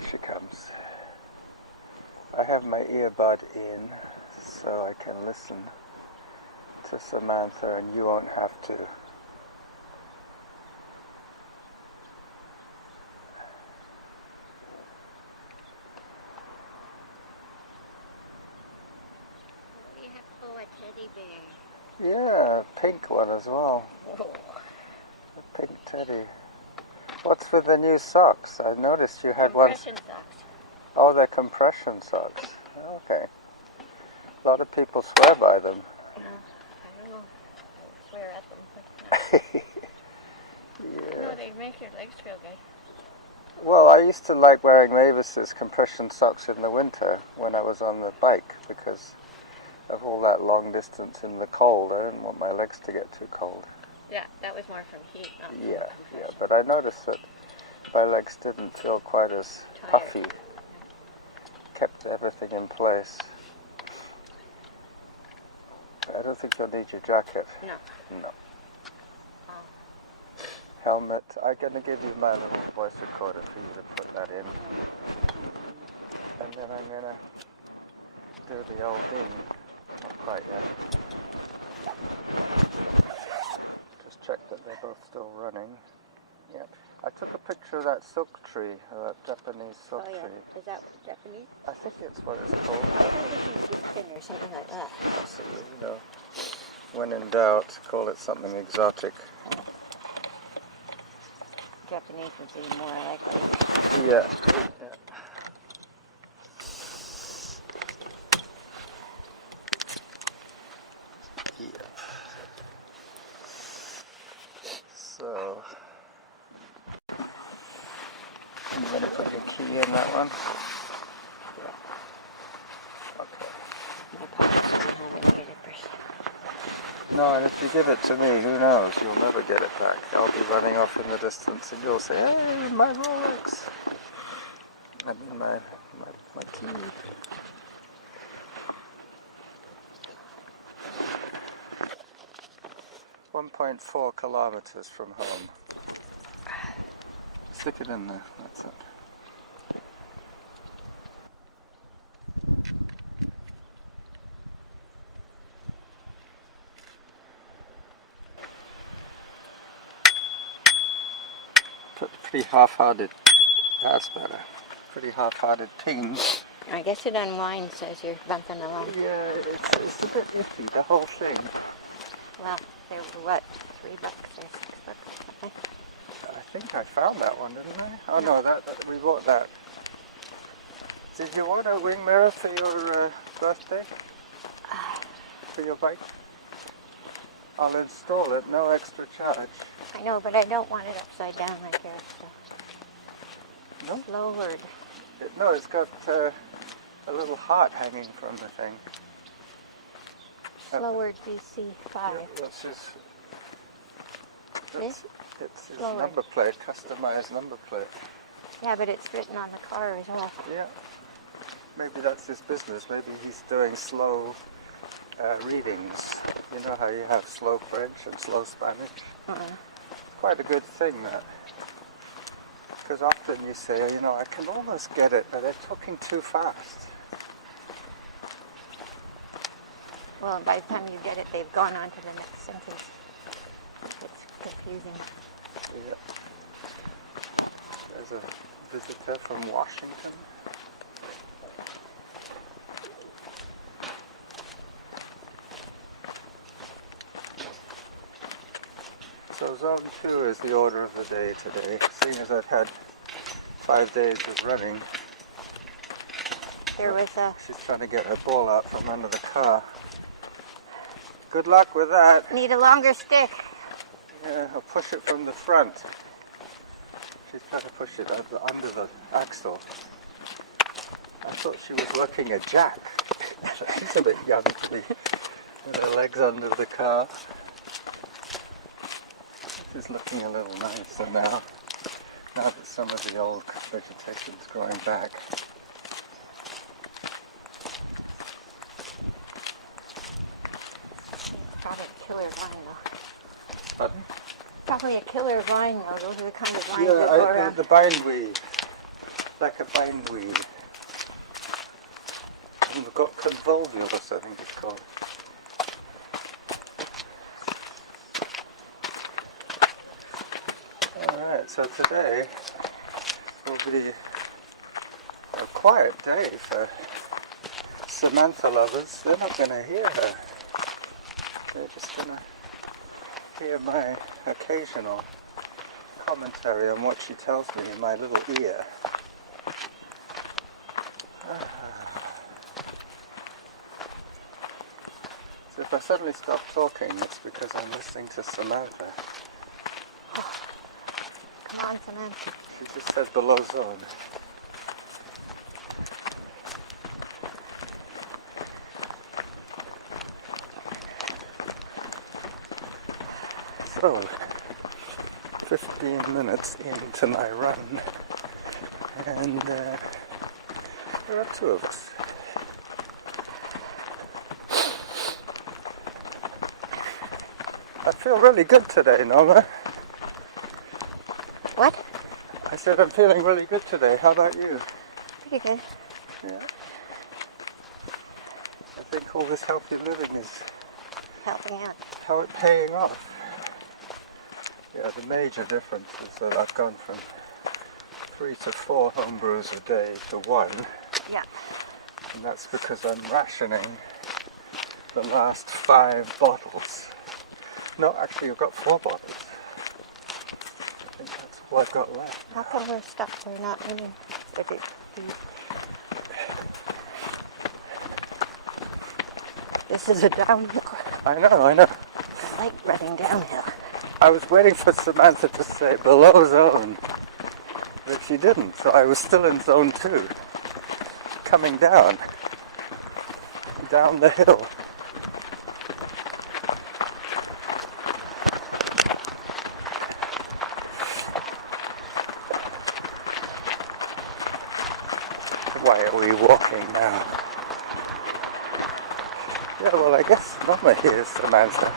Here she comes. I have my earbud in so I can listen to Samantha and you won't have to. You have oh, a teddy bear. Yeah, a pink one as well. Oh. A pink teddy. What's with the new socks? I noticed you had one. Compression socks. Oh, they're compression socks. Okay. A lot of people swear by them. I don't know. I swear at them, but Yeah. no, they make your legs feel good. Well, I used to like wearing Mavis's compression socks in the winter when I was on the bike because of all that long distance in the cold. I didn't want my legs to get too cold. Yeah, that was more from heat, not from Yeah, compression. but I noticed that my legs didn't feel quite as puffy. Kept everything in place. I don't think you'll need your jacket. No. No. Helmet. I'm going to give you my little voice recorder for you to put that in. And then I'm going to do the old ding. Not quite yet. Just check that they're both still running. Yep. I took a picture of that silk tree, that Japanese silk tree. Is that Japanese? I think it's what it's called. I thought it was Egyptian or something like that. Possibly, you know. When in doubt, call it something exotic. Japanese would be more likely. Yeah. So, you going to put your key in that one? Yeah. Okay. My pockets don't have any zippers. No, and if you give it to me, who knows? You'll never get it back. I'll be running off in the distance and you'll say, hey, my Rolex. I mean, my key. .4 kilometers from home. Stick it in there, that's it. Pretty half-hearted, that's better. Pretty half-hearted ping. I guess it unwinds as you're bumping along. Yeah, it's a bit iffy, the whole thing. Well, they were what, $3 or $6 or something? I think I found that one, didn't I? Oh no, that we bought that. Did you want a wing mirror for your birthday? For your bike? I'll install it, no extra charge. I know, but I don't want it upside down like yours. So. No? Lowered. No, it's got a little heart hanging from the thing. Lowered BC5. This is... This? It's his Lowered. number plate, customized number plate. Yeah, but it's written on the car as well. Yeah. Maybe that's his business. Maybe he's doing slow readings. You know how you have slow French and slow Spanish? Quite a good thing, that. Because often you say, you know, I can almost get it, but they're talking too fast. Well, by the time you get it, they've gone on to the next sentence. It's confusing. Yeah. There's a visitor from Washington. So zone 2 is the order of the day today. Seeing as I've had 5 days of running, There was a... she's trying to get her ball out from under the car. Good luck with that. Need a longer stick. Yeah, I'll push it from the front. She's trying to push it under the axle. I thought she was working a jack. She's a bit young to be with her legs under the car. This is looking a little nicer now that some of the old vegetation's growing back. Probably a killer vine, though. Pardon? Probably a killer vine, though. Those are the kind of vines Yeah, that go around. the bindweed. like a bindweed. And we've got convolvulus, I think it's called. Alright, so today will be a quiet day for Samantha lovers. They're not going to hear her. They're just going to hear my occasional commentary on what she tells me in my little ear. So if I suddenly stop talking, it's because I'm listening to Samantha. Come on, Samantha. She just said below zone. So, 15 minutes into my run, and there are two of us. I feel really good today, Norma. What? I said I'm feeling really good today. How about you? Pretty good. Yeah. I think all this healthy living is Helping out. how it's paying off. Yeah, the major difference is that I've gone from 3 to 4 home brews a day to 1. Yeah. And that's because I'm rationing the last 5 bottles. No, actually I've got 4 bottles. I think that's all I've got left. How come we're stuck? We're not moving. This is a downhill. I know. I like running downhill. I was waiting for Samantha to say below zone, but she didn't, so I was still in zone 2, coming down the hill. Why are we walking now? Yeah, well, I guess Mama hears Samantha.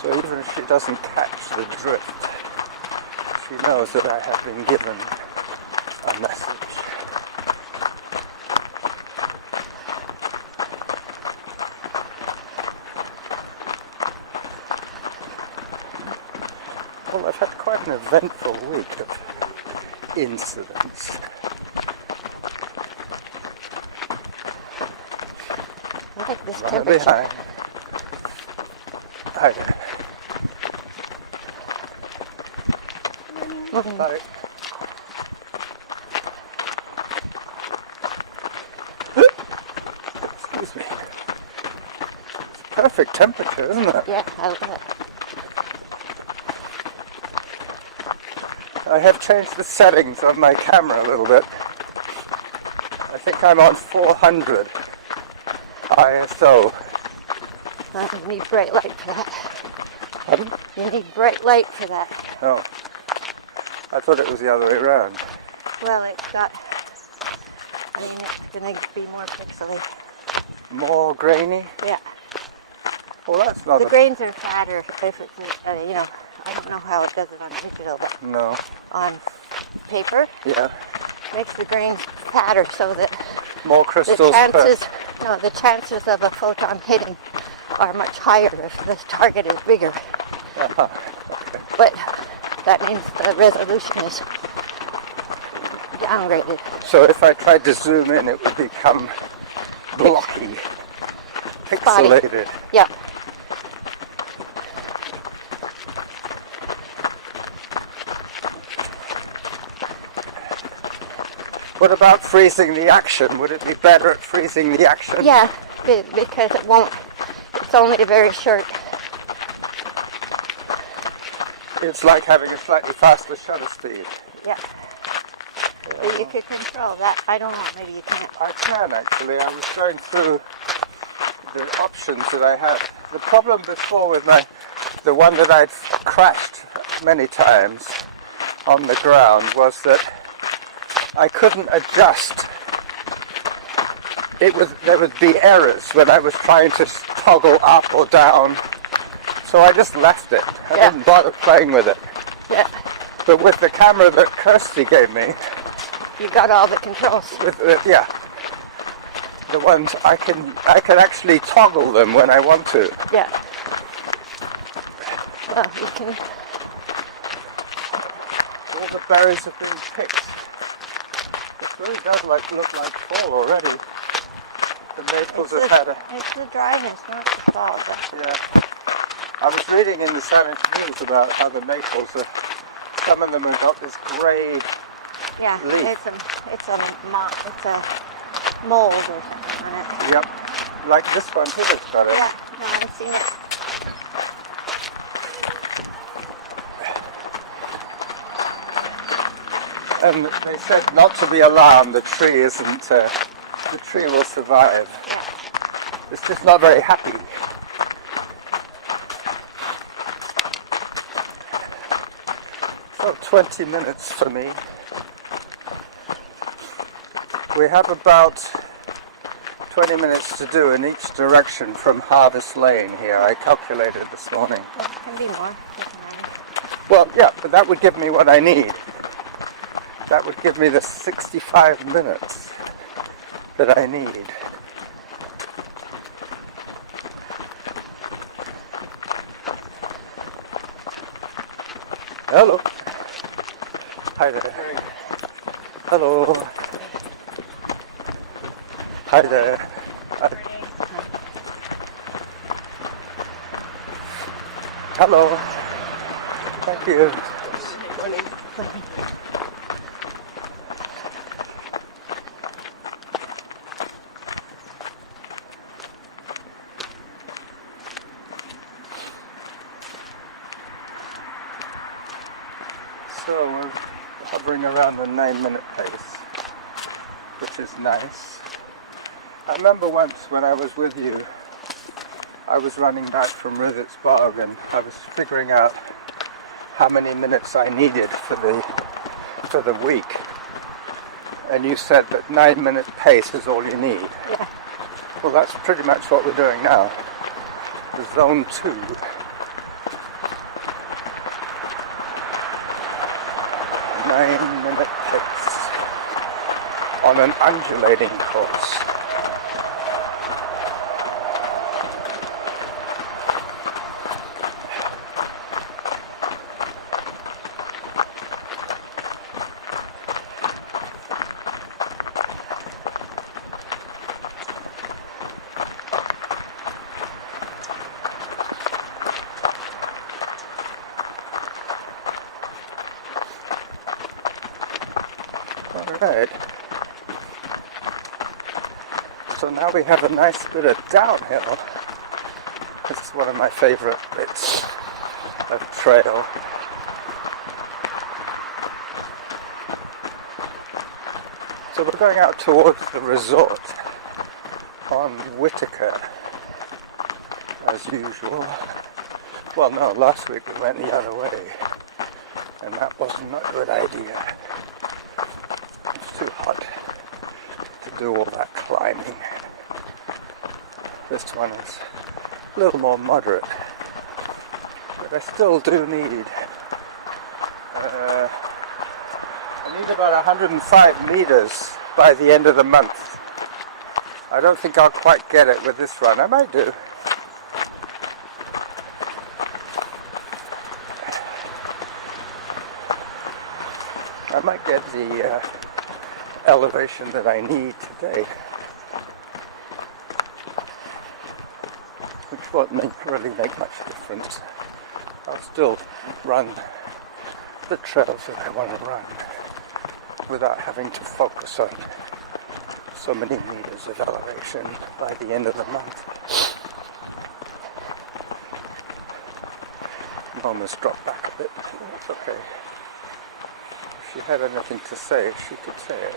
So even if she doesn't catch the drift, she knows that I have been given a message. Well, I've had quite an eventful week of incidents. I like this temperature. Hi. Hi. Excuse me. It's perfect temperature, isn't it? Yeah, I love it. I have changed the settings on my camera a little bit. I think I'm on 400 ISO. You need bright light for that. Pardon? You need bright light for that. Oh. I thought it was the other way around. Well, it's got, I mean, it's going to be more pixely. More grainy? Yeah. Well, that's not The grains are fatter if it's, you know, I don't know how it does it on digital, but No. on paper, Yeah. makes the grains fatter so that More crystals the chances of a photon hitting are much higher if the target is bigger. Uh-huh. Okay. But that means the resolution is downgraded. So if I tried to zoom in, it would become blocky, pixelated. Yeah. What about freezing the action? Would it be better at freezing the action? Yeah, because it won't, it's only a very short. It's like having a slightly faster shutter speed. Yeah. But you could control that. I don't know, maybe you can't. I can actually. I was going through the options that I had. The problem before with the one that I'd crashed many times on the ground was that I couldn't adjust. There would be errors when I was trying to toggle up or down. So I just left it. I didn't bother playing with it. Yeah. But with the camera that Kirsty gave me, You got all the controls. Yeah. The ones I can actually toggle them when I want to. Yeah. Well, you can. All the berries have been picked. It really does look like fall already. The maples have had a... It's the dryness, not the fall. Yeah. I was reading in the Saanich news about how the maples are... Some of them have got this grey leaf. It's a mold or something on it. Yep. Like this one here that's got it. Yeah, no, I've seen it. And they said not to be alarmed, the tree isn't, the tree will survive. Yeah. It's just not very happy. Oh, 20 minutes for me. We have about 20 minutes to do in each direction from Harvest Lane here. I calculated this morning. It can be more. Well, yeah, but that would give me what I need. That would give me the 65 minutes that I need. Hello. Hi there. Hello. Hi there. Hi. Hello. Thank you. So we're hovering around the 9-minute pace, which is nice. I remember once when I was with you, I was running back from Rivet's Bog and I was figuring out how many minutes I needed for the week. And you said that 9-minute pace is all you need. Yeah. Well, that's pretty much what we're doing now. The Zone 2. 9-minute pace on an undulating course. Alright, so now we have a nice bit of downhill. This is one of my favorite bits of trail. So we're going out towards the resort on Whitaker, as usual. Well, no, last week we went the other way, and that wasn't a good idea. It's too hot to do all that climbing. This one is a little more moderate, but I still do need I need about 105 meters by the end of the month. I don't think I'll quite get it with this run. I might do. I might get the elevation that I need today, which won't really make much difference. I'll still run the trails that I want to run without having to focus on so many meters of elevation by the end of the month. Almost dropped back a bit. That's okay. If she had anything to say, she could say it.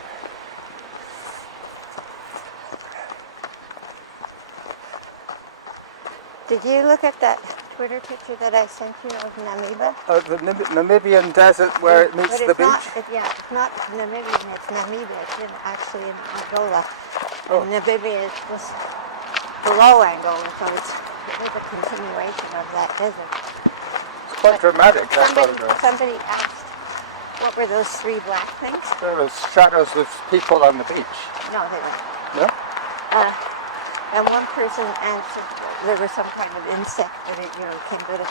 Did you look at that Twitter picture that I sent you of Namibia? The Namibian desert where it meets the beach? It's not Namibian, it's Namibia. It's actually in Angola. Oh. And Namibia is just below Angola, so it's a continuation of that desert. It's quite dramatic, that photograph. Somebody asked What were those three black things? There was shadows of people on the beach. No, they weren't. No? And one person answered there was some kind of insect that it, came out of.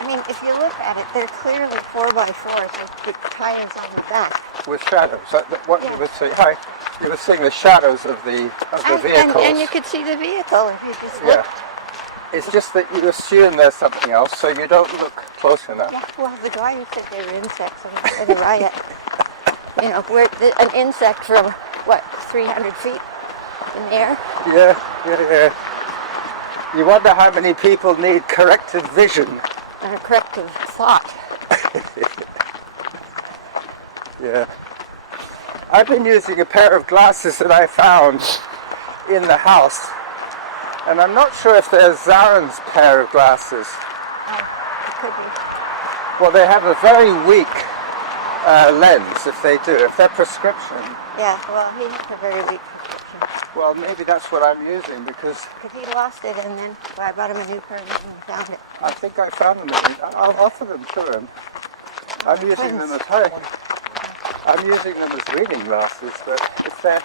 I mean, if you look at it, they're clearly 4x4s with tires on the back. With shadows. What Yeah. you were saying? Hi. You were seeing the shadows of the vehicles. And you could see the vehicle if you just looked. Yeah. It's just that you assume there's something else, so you don't look close enough. Yeah, well, the guy who said they were insects at a riot. An insect from, 300 feet in the air? Yeah. You wonder how many people need corrective vision. And a corrective thought. Yeah. I've been using a pair of glasses that I found in the house, and I'm not sure if they're Zaren's pair of glasses. Oh, it could be. Well, they have a very weak lens, if they do. If they're prescription, Yeah, well, he has a very weak prescription. well, maybe that's what I'm using, because Because he lost it, and then I bought him a new pair and found it. I think I found them. I'll offer them to him. I'm using them as reading glasses, but if they're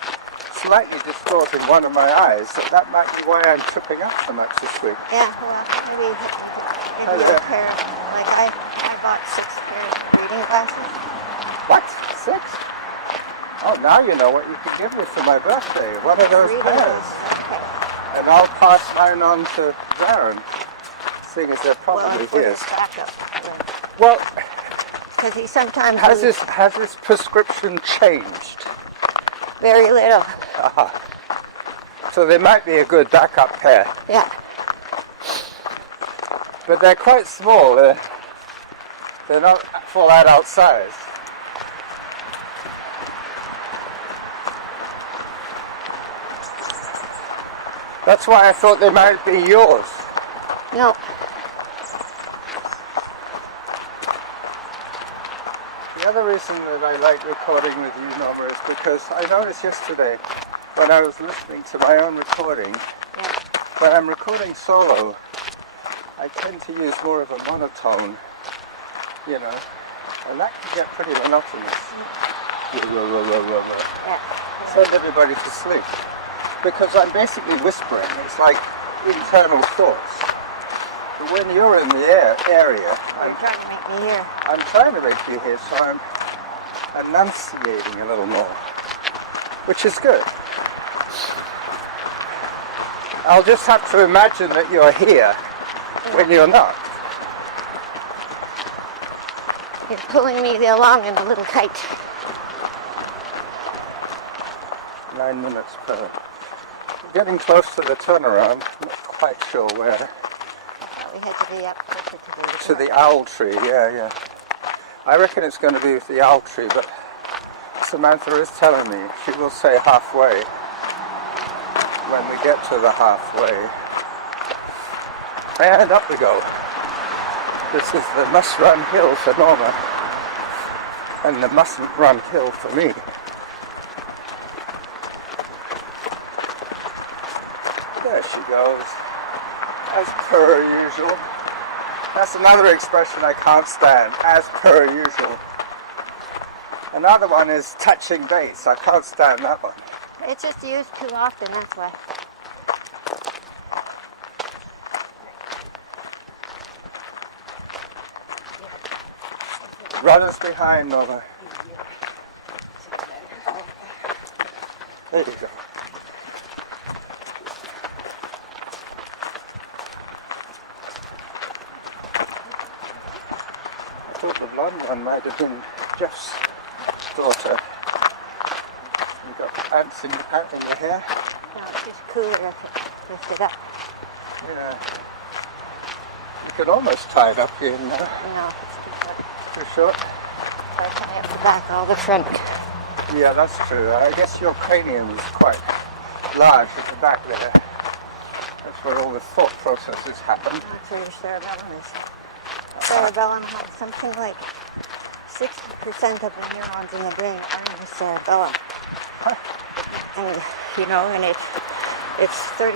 slightly distorting one of my eyes, that might be why I'm tripping up so much this week. Yeah, well, maybe a pair. Like I bought 6 pairs of reading glasses. What? 6? Oh, now you know what you could give me for my birthday. One of those Reading pairs. glasses. Okay. And I'll pass mine on to Darren, seeing as they're probably his. Well, because he sometimes has his prescription changed? very little. So they might be a good backup pair. Yeah. But they're quite small. They're not full adult size. That's why I thought they might be yours. No. The other reason that I like recording with you, Norma, is because I noticed yesterday when I was listening to my own recording, when I'm recording solo, I tend to use more of a monotone, and that can get pretty monotonous. Send everybody to sleep. Because I'm basically whispering, it's like internal thoughts. But when you're in the area, You're trying to make me hear. I'm trying to make you hear, so I'm enunciating a little more, which is good. I'll just have to imagine that you're here when you're not. You're pulling me along in a little kite. 9 minutes per. Getting close to the turnaround, not quite sure where. We had to be up closer To the owl tree, yeah. I reckon it's going to be with the owl tree, but Samantha is telling me she will say halfway when we get to the halfway. And up we go. This is the must-run hill for Norma, and the mustn't-run hill for me. There she goes, as per usual. That's another expression I can't stand, as per usual. Another one is touching base. I can't stand that one. It's just used too often, that's why. Run us behind, Norma. There you go. I thought the blonde one might have been Jeff's daughter. You got ants in your hair? No, it's just cooler if it lifted up. Yeah. You could almost tie it up here now. No, it's too short. Too short? So I tie up the back, all the front. Yeah, that's true. I guess your cranium is quite large at the back there. That's where all the thought processes happen. That's where your cerebellum is. Cerebellum has something like 60% of the neurons in the brain are in the cerebellum. Huh. And, and it's 30%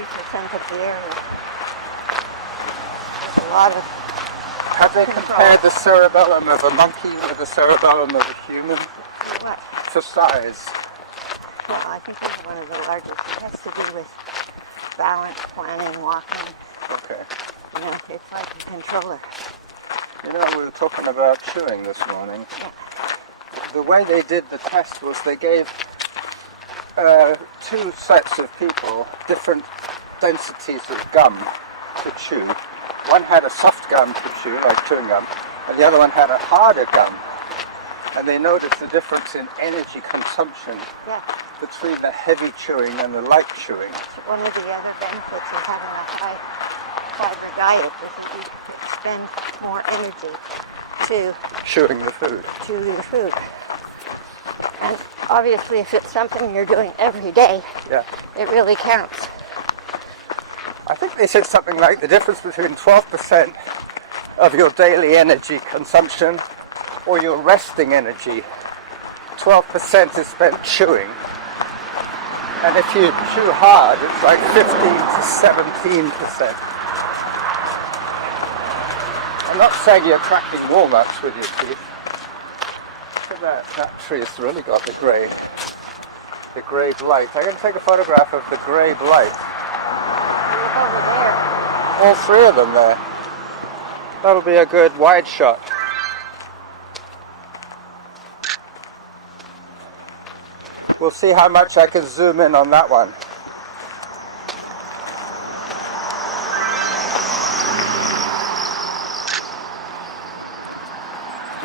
of the area. There's a lot of Have they compared the cerebellum of a monkey with the cerebellum of a human? What? For size. Well, I think it's one of the largest. It has to do with balance, planning, walking. Okay. You know, it's like a controller. You know, we were talking about chewing this morning. Yeah. The way they did the test was they gave two sets of people different densities of gum to chew. One had a soft gum to chew, like chewing gum, and the other one had a harder gum. And they noticed the difference in energy consumption between the heavy chewing and the light chewing. One of the other benefits of having a high fiber diet is that you expend more energy to chewing the food. chew the food. And obviously if it's something you're doing every day, it really counts. I think they said something like the difference between 12% of your daily energy consumption or your resting energy, 12% is spent chewing. And if you chew hard, it's like 15 to 17%. I'm not saying you're cracking walnuts with your teeth. Look at that. That tree has really got the grey blight. I'm going to take a photograph of the grey blight. Look over there. All three of them there. That'll be a good wide shot. We'll see how much I can zoom in on that one.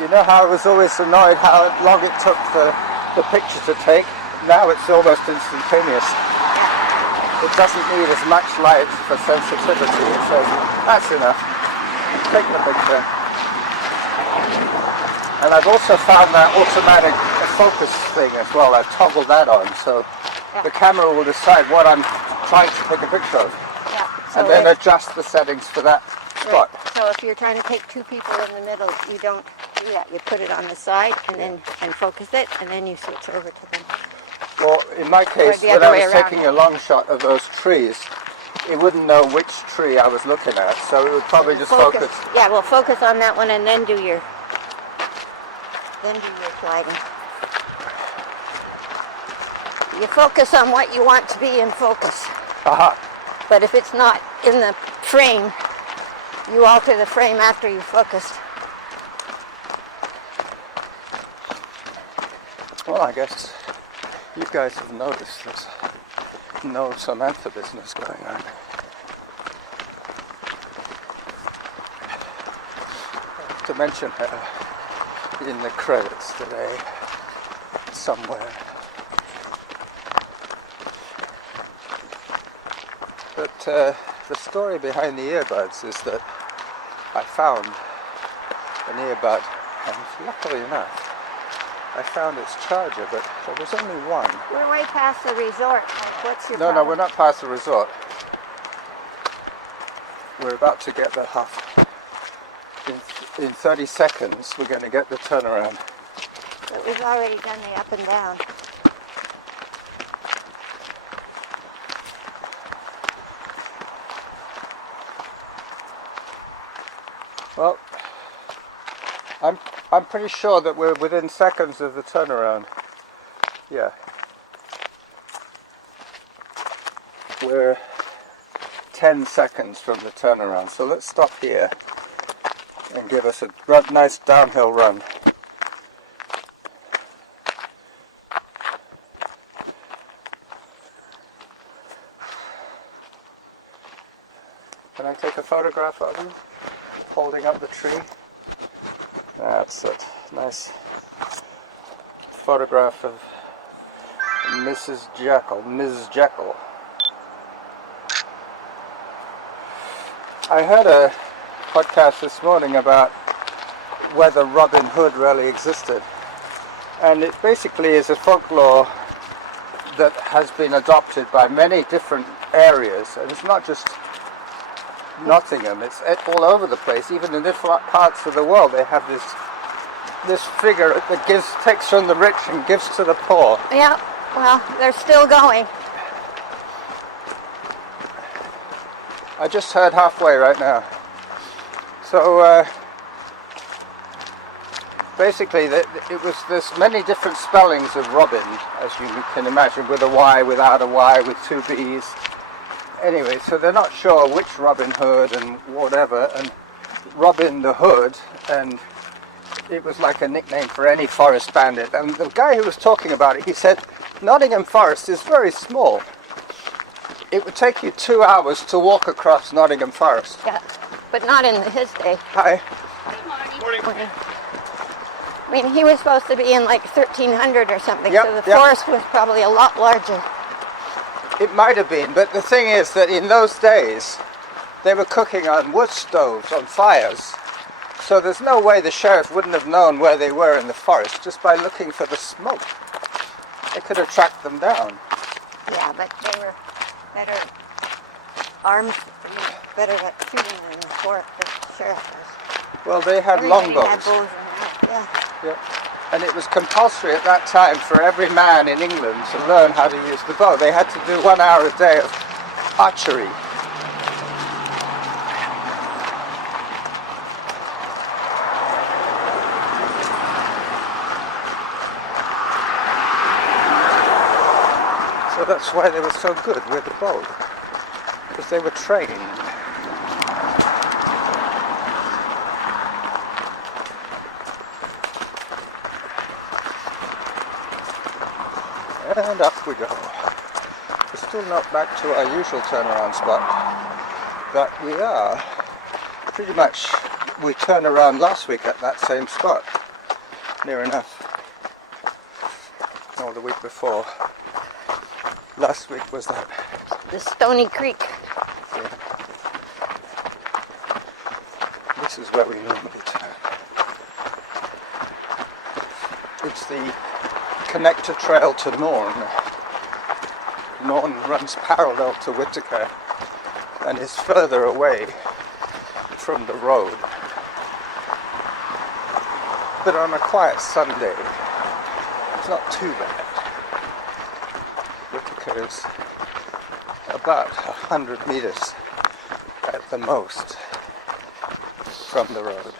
You know how I was always annoyed how long it took the picture to take? Now it's almost instantaneous. It doesn't need as much light for sensitivity. It says, that's enough. Take the picture. And I've also found that automatic focus thing as well. I've toggled that on, so the camera will decide what I'm trying to take a picture of. So and then adjust the settings for that spot. So if you're trying to take two people in the middle, you don't do that. You put it on the side and focus it, and then you switch over to them. Well, in my case, when I was taking a long shot of those trees, it wouldn't know which tree I was looking at, so it would probably just focus. Yeah, well, focus on that one and then do your sliding. You focus on what you want to be in focus. But if it's not in the frame, you alter the frame after you focused. Well, I guess you guys have noticed there's no Samantha business going on. To mention her in the credits today, somewhere. But the story behind the earbuds is that I found an earbud, and luckily enough, I found its charger, but there was only one. We're way past the resort. Like, what's your No, problem? we're not past the resort. We're about to get the huff. In 30 seconds, we're going to get the turnaround. But we've already done the up and down. Well, I'm pretty sure that we're within seconds of the turnaround. Yeah. We're 10 seconds from the turnaround. So let's stop here and give us a nice downhill run. Can I take a photograph of you holding up the tree? That's it. Nice photograph of Ms. Jekyll. I heard a podcast this morning about whether Robin Hood really existed. And it basically is a folklore that has been adopted by many different areas. And it's not just Nottingham, it's all over the place. Even in different parts of the world they have this figure that takes from the rich and gives to the poor. Yeah, well, they're still going. I just heard halfway right now. So Basically, there's many different spellings of robin, as you can imagine, with a Y, without a Y, with two B's. Anyway, so they're not sure which Robin Hood and whatever, and Robin the Hood, and it was like a nickname for any forest bandit. And the guy who was talking about it, he said, Nottingham Forest is very small. It would take you 2 hours to walk across Nottingham Forest. Yeah, but not in his day. Hi. Morning. I mean, he was supposed to be in like 1300 or something, Yep, so the yep. forest was probably a lot larger. It might have been, but the thing is that in those days, they were cooking on wood stoves, on fires. So there's no way the sheriff wouldn't have known where they were in the forest just by looking for the smoke. They could have tracked them down. Yeah, but they were better armed, better at shooting than the sheriff was. Well, they had Everybody longbows. had bows and that, Yeah. And it was compulsory at that time for every man in England to learn how to use the bow. They had to do 1 hour a day of archery. So that's why they were so good with the bow, because they were trained. And up we go. We're still not back to our usual turnaround spot, but we are pretty much, we turned around last week at that same spot, near enough, or the week before. Last week was that. The Stony Creek. Yeah. This is where we normally turn. It's the connector trail to Norn. Norn runs parallel to Whittaker and is further away from the road. But on a quiet Sunday, it's not too bad. Whittaker is about 100 meters at the most from the road.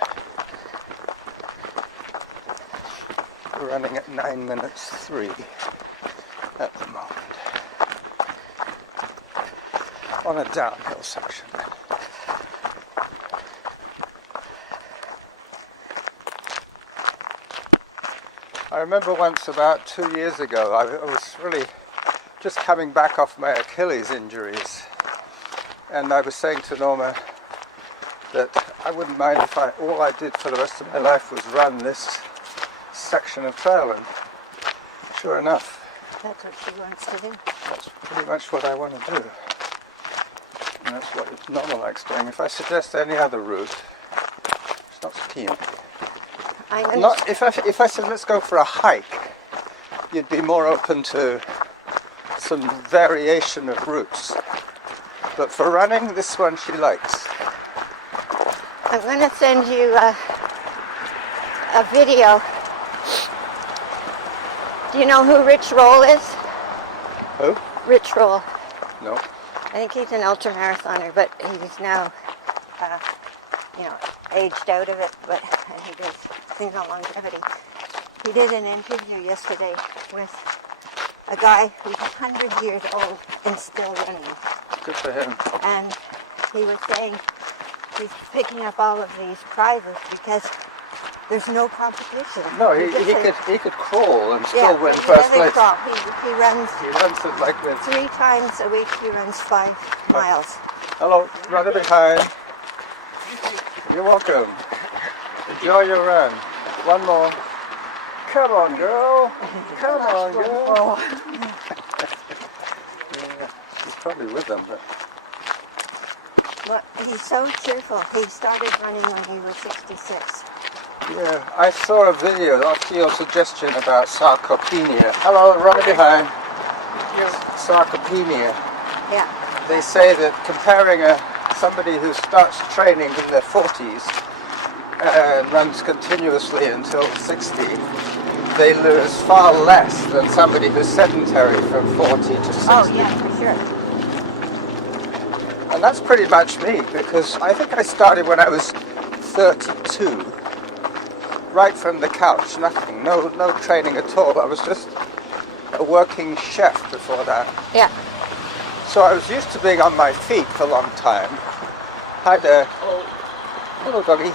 We're running at 9 minutes 3 at the moment on a downhill section. I remember once about 2 years ago, I was really just coming back off my Achilles injuries, and I was saying to Norma that I wouldn't mind if all I did for the rest of my life was run this section of trail, and sure enough, That's what she wants to do. that's pretty much what I want to do. And that's what Norma likes doing. If I suggest any other route, she's not so keen. I know. Not, if I said let's go for a hike, you'd be more open to some variation of routes. But for running, this one she likes. I'm going to send you a video. Do you know who Rich Roll is? Who? Rich Roll. No. I think he's an ultramarathoner, but he's now, aged out of it. But he does things on longevity. He did an interview yesterday with a guy who's 100 years old and still running. Good for him. And he was saying he's picking up all of these prizes because there's no competition. No, he could crawl and still win he first doesn't place. crawl. He runs He runs it like this. 3 times a week. He runs 5 miles. Hello, runner behind. You're welcome. Enjoy your run. One more. Come on, girl. Come on, girl. Yeah, she's probably with them, but But he's so cheerful. He started running when he was 66. yeah, I saw a video after your suggestion about sarcopenia. Hello, runner behind. Sarcopenia. Yeah. They say that comparing somebody who starts training in their 40s and runs continuously until 60, they lose far less than somebody who's sedentary from 40 to 60. Oh, yeah, for sure. And that's pretty much me, because I think I started when I was 32, right from the couch, nothing, no training at all. I was just a working chef before that. Yeah. So I was used to being on my feet for a long time. Hi there. Hello, doggy.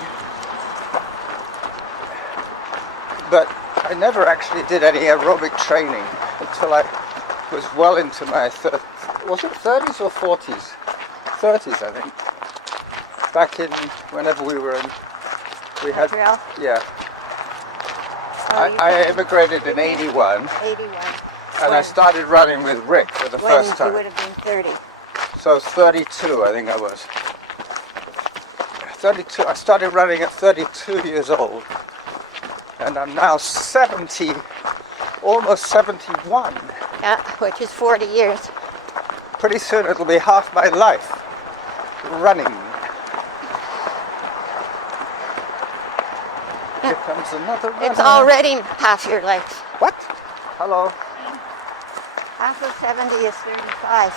But I never actually did any aerobic training until I was well into my, was it 30s or 40s? 30s, I think. Back in, whenever we were in, we had, Montreal? yeah. Oh, I immigrated in 81. 81. And I started running with Rick for the first When time. you would have been 30. So 32, I think I was. 32. I started running at 32 years old. And I'm now 70, almost 71. Yeah, which is 40 years. Pretty soon it'll be half my life running. Here comes another runner. It's already half your life. What? Hello. Half of 70 is 35.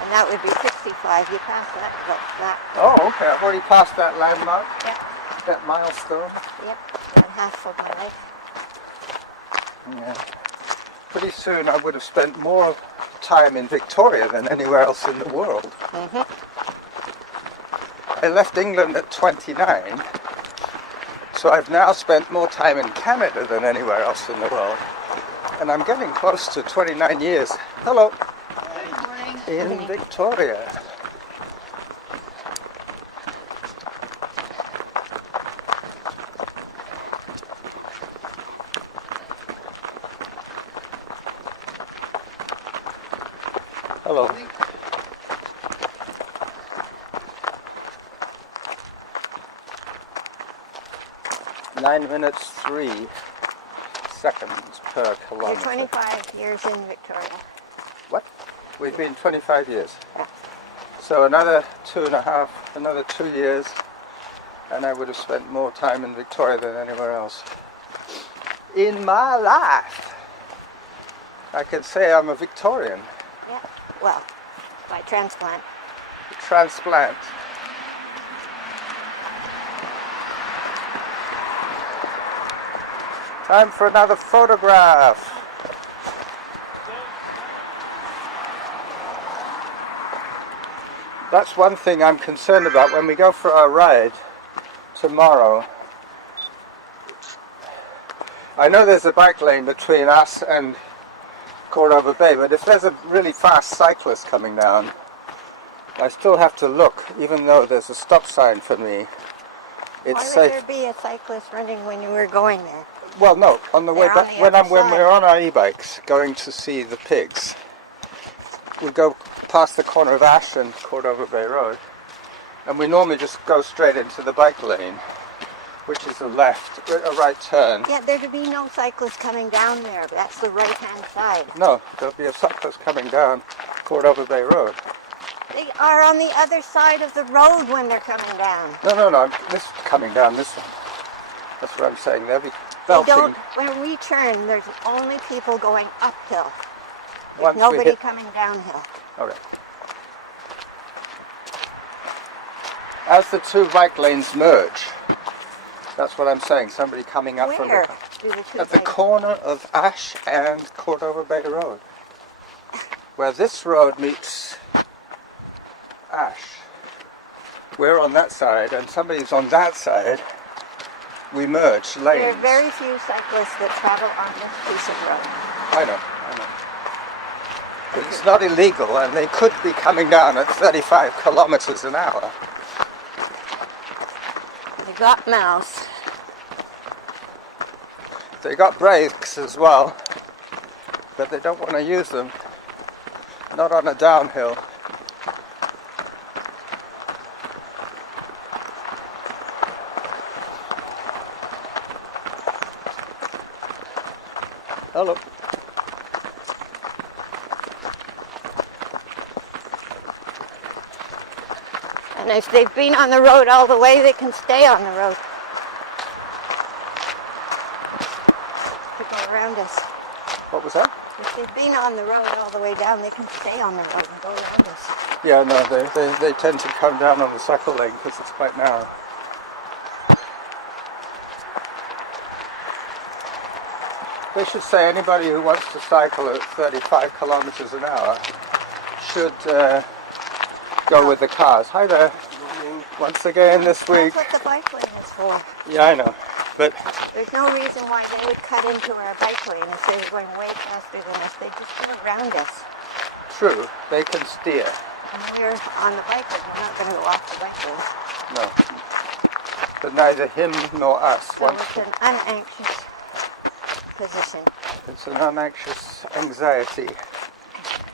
And that would be 65. You passed that. Oh, okay. I've already passed that landmark. Yep. That milestone. Yep. And half of my life. Yeah. Pretty soon I would have spent more time in Victoria than anywhere else in the world. Mm-hmm. I left England at 29, so I've now spent more time in Canada than anywhere else in the world. And I'm getting close to 29 years. Hello. Good morning. In Victoria. Hello. Nine minutes 3 seconds per kilometer. You're 25 years in Victoria. What? We've been 25 years. Yeah. So another 2.5, another 2 years, and I would have spent more time in Victoria than anywhere else. In my life, I can say I'm a Victorian. Yeah. Well, by transplant. Transplant. Time for another photograph. That's one thing I'm concerned about when we go for our ride tomorrow. I know there's a bike lane between us and Cordova Bay, but if there's a really fast cyclist coming down, I still have to look, even though there's a stop sign for me. It's Why safe. would there be a cyclist running when you were going there? Well, no, on the way They're on back, the when other we're side. on our e-bikes going to see the pigs, we go past the corner of Ash and Cordova Bay Road, and we normally just go straight into the bike lane, which is a right turn. Yeah, there could be no cyclists coming down there. That's the right-hand side. No, there'll be a cyclist coming down Cordova Bay Road. They are on the other side of the road when they're coming down. No, this coming down this one. That's what I'm saying. They'll be They belting. don't, when we turn, there's only people going uphill. There's Once we nobody hit- coming downhill. Okay. As the two bike lanes merge, that's what I'm saying. Somebody coming up from Where the, do the two at the bikes- corner of Ash and Cordova Bay Road, where this road meets Ash. We're on that side, and somebody's on that side. We merge lanes. There are very few cyclists that travel on this piece of road. I know. But it's not illegal, and they could be coming down at 35 kilometers an hour. They got mouths. They got brakes as well, but they don't want to use them. Not on a downhill. Hello. And if they've been on the road all the way, they can stay on the road. To go around us. What was that? If they've been on the road all the way down, they can stay on the road and go around us. Yeah, no, they tend to come down on the cycle lane because it's quite narrow. They should say anybody who wants to cycle at 35 kilometers an hour should go with the cars. Hi there. Once again this week. That's what the bike lane is for. Yeah, I know. But there's no reason why they would cut into our bike lane if they were going way faster than us. They just go around us. True, they can steer. And when you're on the bike lane, you're not going to go off the bike lane. No. But neither him nor us. So it's an unanxious position. It's an unanxious anxiety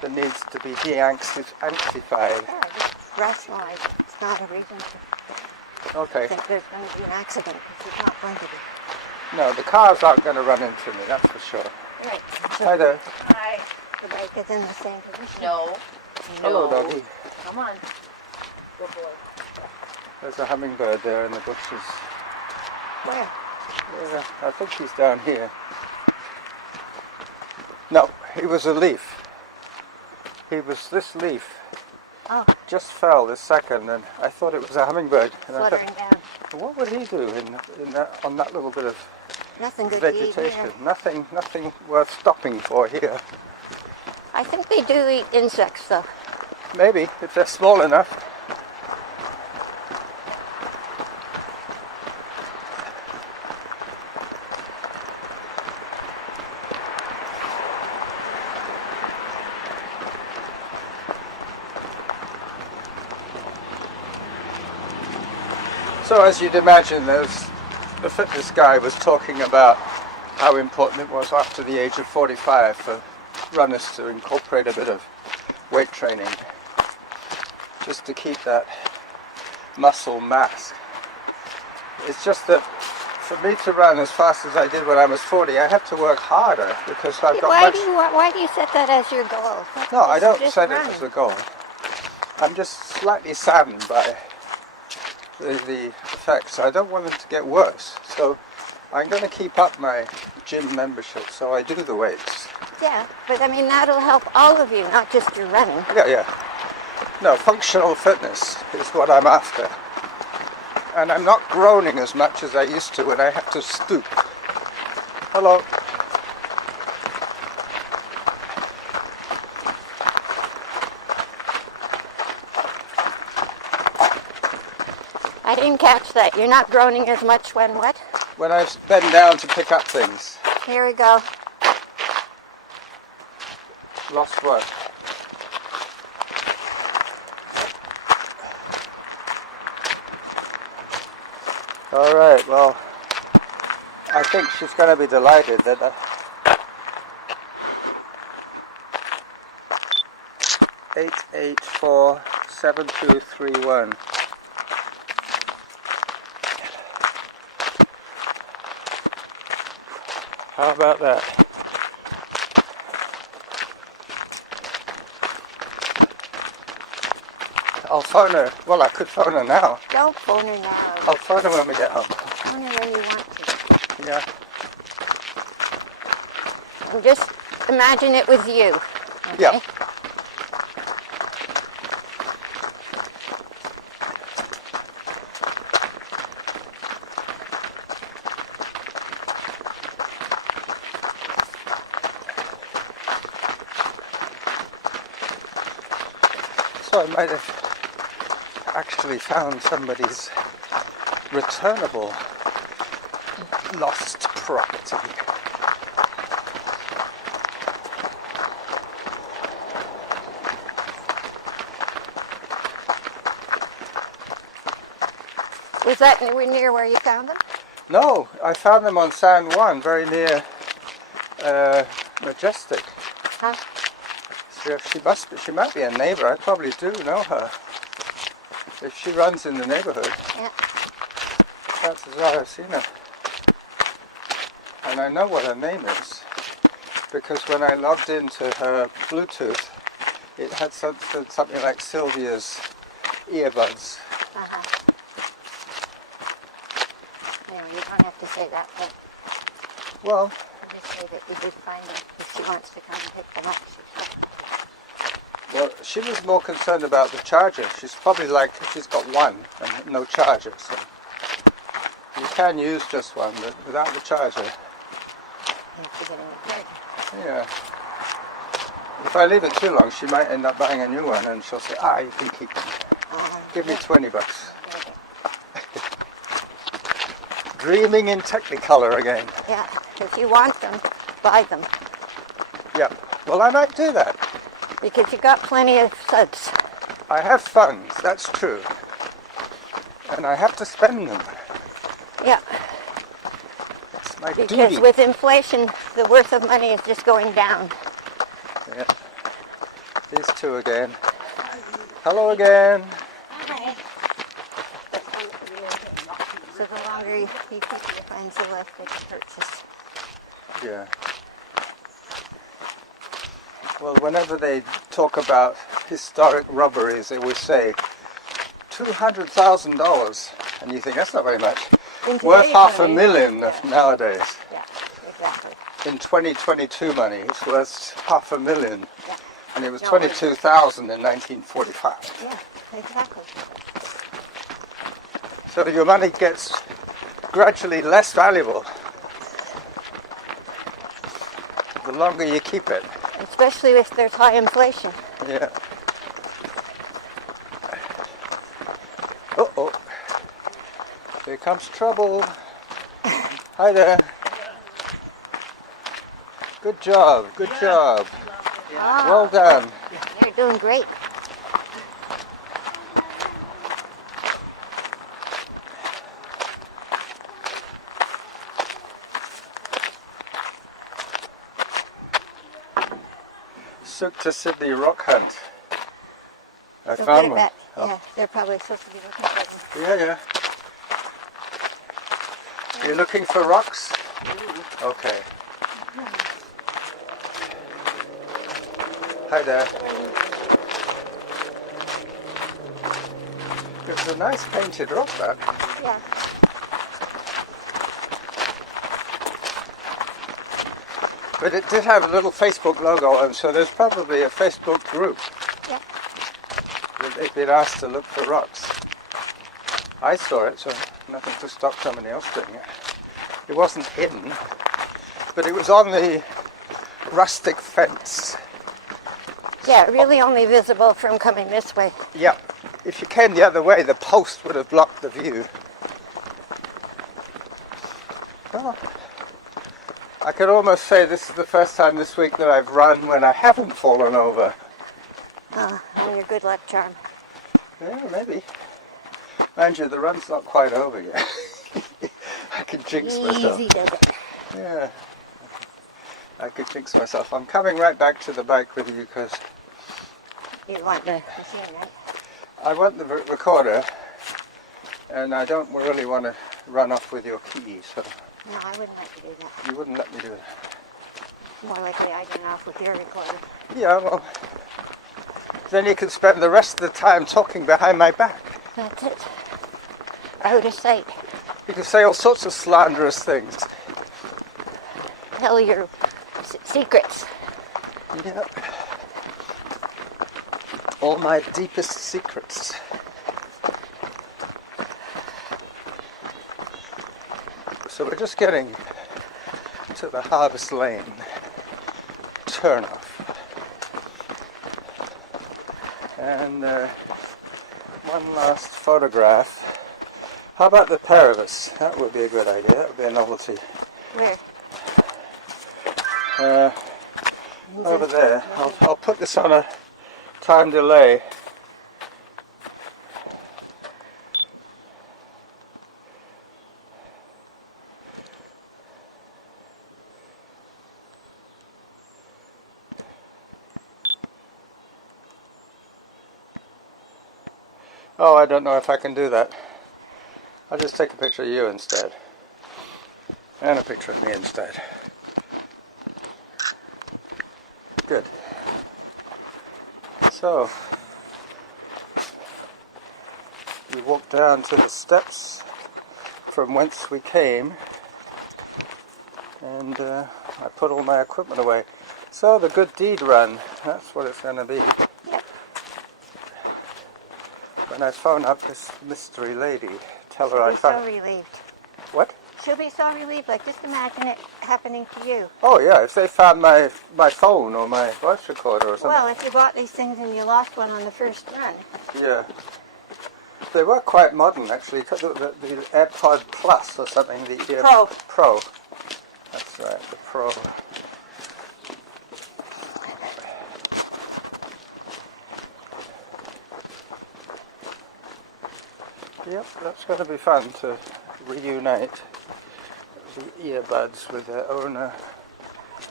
that needs to be de-anxified. Yeah, just rationalize it. It's not a reason to think there's going to be an accident, because there's not going to be. No, the cars aren't going to run into me, that's for sure. Right. Hi there. Hi. The bike is in the same position. No. Hello, doggy. Come on. Good boy. There's a hummingbird there in the bushes. Where? Yeah, I think he's down here. No, he was a leaf. He was this leaf. Oh. Just fell this second, and I thought it was a hummingbird. And Fluttering down. What would he do on that little bit of Nothing good vegetation? To eat, Nothing worth stopping for here. I think they do eat insects, though. Maybe, if they're small enough. So as you'd imagine, the fitness guy was talking about how important it was after the age of 45 for runners to incorporate a bit of weight training, just to keep that muscle mass. It's just that for me to run as fast as I did when I was 40, I have to work harder because I've got Why do you set that as your goal? No, I don't set run. it as a goal. I'm just slightly saddened by the effects. I don't want them to get worse, so I'm going to keep up my gym membership, so I do the weights. Yeah, but I mean that'll help all of you, not just your running. Yeah. No, functional fitness is what I'm after. And I'm not groaning as much as I used to when I had to stoop. Hello. I didn't catch that. You're not groaning as much when what? When I bend down to pick up things. Here we go. Lost what? All right, well, I think she's going to be delighted that 8847231. How about that? I'll phone her. Well, I could phone her now. Don't phone her now. I'll phone her when we get home. Phone her when you want to. Yeah. And just imagine it was you. Okay? Yeah. So I might have actually found somebody's returnable lost property. Was that near where you found them? No, I found them on San Juan, very near Majestic. Huh? So she might be a neighbor. I probably do know her. If she runs in the neighborhood, Yeah. that's as well I've seen her. And I know what her name is, because when I logged into her Bluetooth, it had something like Sylvia's earbuds. Uh-huh. No, you don't have to say that, but Well, just say that you did find them. If she wants to come and pick them up, she's welcome. well, she was more concerned about the charger. She's probably like, she's got one and no charger, so you can use just one, but without the charger, after getting it dirty. Yeah. If I leave it too long, she might end up buying a new one, and she'll say, you can keep them. Give me $20. Okay. Dreaming in Technicolor again. Yeah, if you want them, buy them. Yeah. Well, I might do that. Because you got plenty of suds. I have funds, that's true. And I have to spend them. Yeah, It's my because duty. with inflation, the worth of money is just going down. Yeah. These two again. Hello again. So the longer you keep your friends, the less they can purchase. Yeah. Well, whenever they talk about historic robberies, they always say $200,000, and you think that's not very much. In Worth today's $500,000 money, nowadays. Yeah, exactly. In 2022 money, it's worth $500,000, Yeah. and it was No, 22,000 in 1945. Yeah, exactly. So your money gets gradually less valuable the longer you keep it. Especially if there's high inflation. Yeah. Uh-oh. Here comes trouble. Hi there. Good job, good job. Well done. They're doing great. Sook to Sydney rock hunt. I Don't found get it one. back. Oh. Yeah, they're probably supposed to be looking for them. Yeah, yeah. You're looking for rocks? Okay. Hi there. It's a nice painted rock, that. Yeah. But it did have a little Facebook logo on, so there's probably a Facebook group Yeah. that they've been asked to look for rocks. I saw it, so nothing to stop somebody else doing it. It wasn't hidden, but it was on the rustic fence. Yeah, really only visible from coming this way. Yeah, if you came the other way, the post would have blocked the view. Well, I could almost say this is the first time this week that I've run when I haven't fallen over. On your good luck charm. Yeah, maybe. Mind you, the run's not quite over yet. I could jinx myself. Easy does it. Yeah, I could jinx myself. I'm coming right back to the bike with you because You want the machine, right? I want the recorder, and I don't really want to run off with your keys, so No, I wouldn't like to do that. you wouldn't let me do it. More likely I get off with your recorder. Yeah, well, then you can spend the rest of the time talking behind my back. That's it. Out of sight. You can say all sorts of slanderous things. Tell your secrets. Yep. All my deepest secrets. So we're just getting to the Harvest Lane turnoff. And one last photograph. How about the pair of us? That would be a good idea. That would be a novelty. Where? Over there. I'll put this on a time delay. Oh, I don't know if I can do that. I'll just take a picture of you instead. And a picture of me instead. Good. So, we walk down to the steps from whence we came, and I put all my equipment away. So the good deed run, that's what it's going to be. Yep. When I phone up this mystery lady, tell her I We're so found... relieved. What? she'll be so relieved. Like, just imagine it happening to you. Oh yeah, if they found my phone or my voice recorder or something. Well, if you bought these things and you lost one on the first run. Yeah. They were quite modern, actually. The AirPod Plus or something. The Pro. That's right, the Pro. Yep, that's going to be fun to reunite the earbuds with their owner.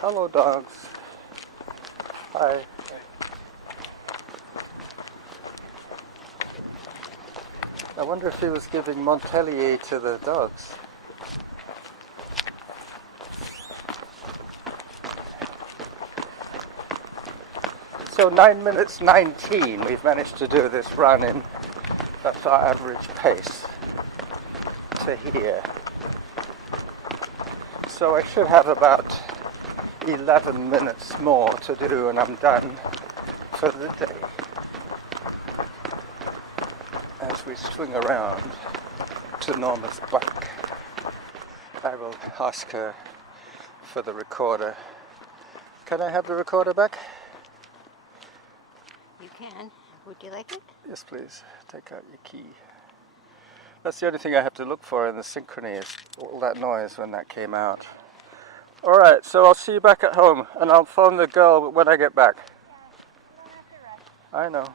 Hello, dogs. Hi. I wonder if he was giving Montpellier to the dogs. So 9 minutes 19 we've managed to do this run in. That's our average pace to here. So I should have about 11 minutes more to do and I'm done for the day. As we swing around to Norma's bike, I will ask her for the recorder. Can I have the recorder back? You can. Would you like it? Yes, please. Take out your key. That's the only thing I have to look for in the synchrony is all that noise when that came out. Alright, so I'll see you back at home and I'll phone the girl when I get back. I know.